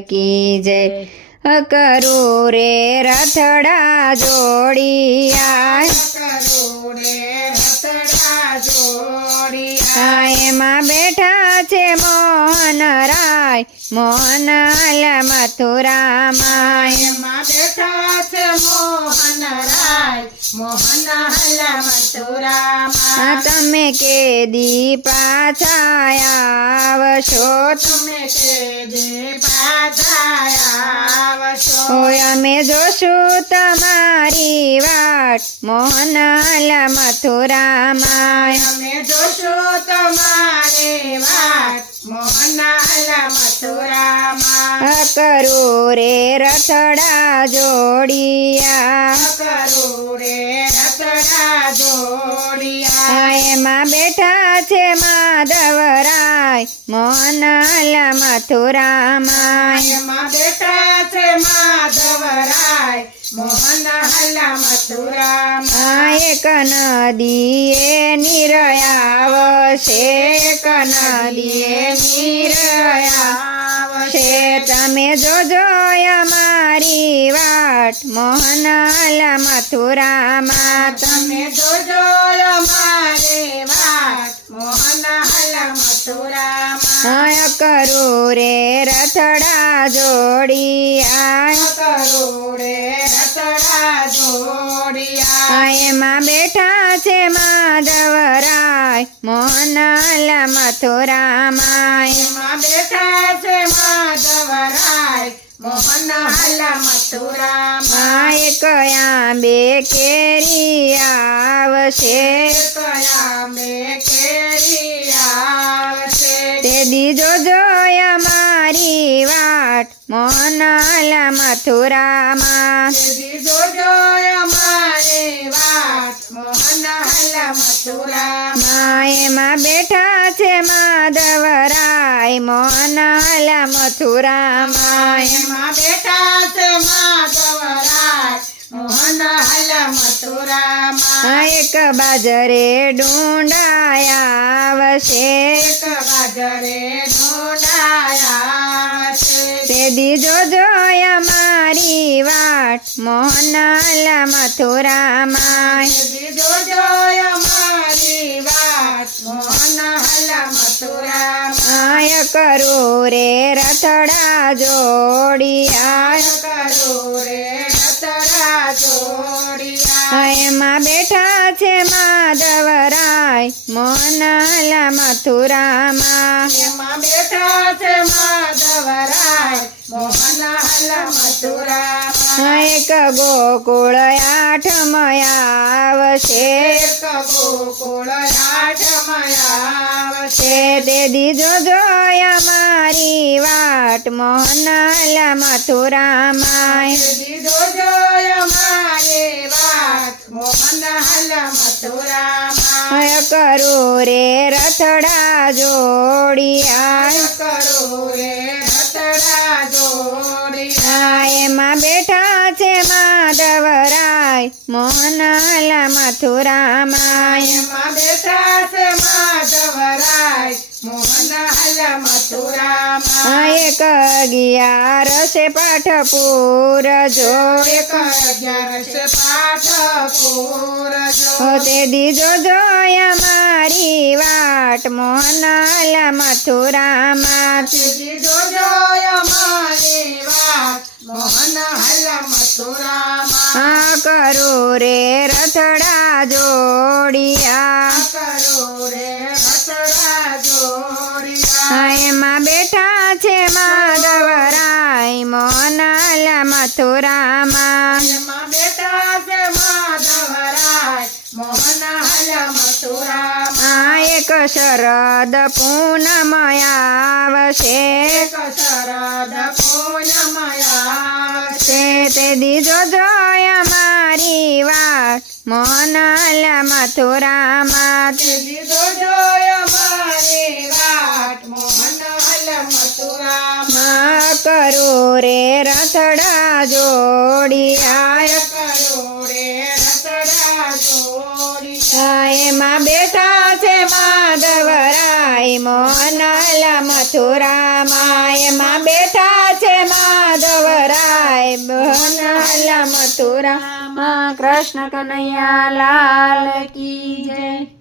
કી જય કરો રે રથડા જોડિયા કરોડે રથડા જોડિયા એમાં બેઠા છે મોહન રાય મોહનલાલ મથુરામાં એમાં બેઠા છે મોહન રાય મોહન મથુરામાં. આ તમે કેદી પાછા આવશો? તમે કે જે પાછા આવશો? હોય અમે જોશું તમારી વાટ મોહનલાલ મથુરામાં અમે જોશું તમારી મથુરામાં કરું રે રથડા જોડિયા. કરોડે રતડા જોડિયા. એમાં બેઠા છે માધવરાય મોહનલાલ મથુરામાં એમાં બેઠા છે માધવરાય મોહન હલ મથુરામાં આ એક નદીએ નિરયાવશે એક નદીએ નિરયાવશે. તમે જોજો અમારી વાટ મોહનલાલ મથુરામાં તમે જોજો અમારી વાટ મથુરામાં તમે કરું રે રથડા જોડિયા કરોડે રતડા માધવરાય મોહનલાલ મથુરામાં એમાં બેઠા છે માધવરાય મોહન હલ મથુરામાં આ એક કેરી આવશે? કયા બે કેરી મોહનલાલ મથુરામાં. જોજો અમારે વાત મોહન મથુરામાં. એમાં બેઠા છે માધવરાય મોહનલાલ મથુરામાં. એમાં બેઠા છે માધવરાય મોહન હલ મથુરામાં એક બાજરે ડુંડાયા આવશે. એક બાજરે ઢોંડાયા છે તે દીજો જોય અમારી વાટ મોહનલાલ મથુરામાં. જોજો અમારી વાટ મોહન હલ મથુરામાં. આય કરો રે રથડા જોડી આય કરો રે રથડા જોડિયા એમાં બેઠા છે માધવરાય મોનાલા મથુરામાં. એમાં બેઠા છે માધવરાય એક ગોકુળ આઠમ આવશે. ગોકુળ આઠમયા તે તે દીજો મારી અમારી વાટ મોહનલાલ મથુરામાં. દીધો જોય મારે હલ મથુરામાં કરો રે રથડા જોડિયા કરો રે રથડા જોડિયા એમાં બેઠા છે માધવરાય મોહનલાલ મથુરામાં એમાં બેઠા છે માધવરાય મથુરામાં એક અગિયાર છે પાઠ પૂરજો એક અગિયારસ પાઠ પૂરજો તે દીજો જોયા મારી વાટ મોહનલાલ મથુરામાં. દીજો જોય મારી વાત મોહન હલ મથુરામાં કરું રે રથડા જોડિયા આ એક શરદ પૂનમ આવશે. શરદ પૂનમયા તે તે દીજો જોય મારી વાત મોહનલાલ મથુરામાં દીધો જોય મારી વાત મોહન હલ મથુરામાં કરો કરું રે રથડા જોડિયા કરોડે બેઠા છે માધવરાય મોહનલાલ હલ મથુરામાં. એમાં બેઠા છે માધવરાય બહન હલ મથુરામાં. કૃષ્ણ કનૈયા લાલ કી જય.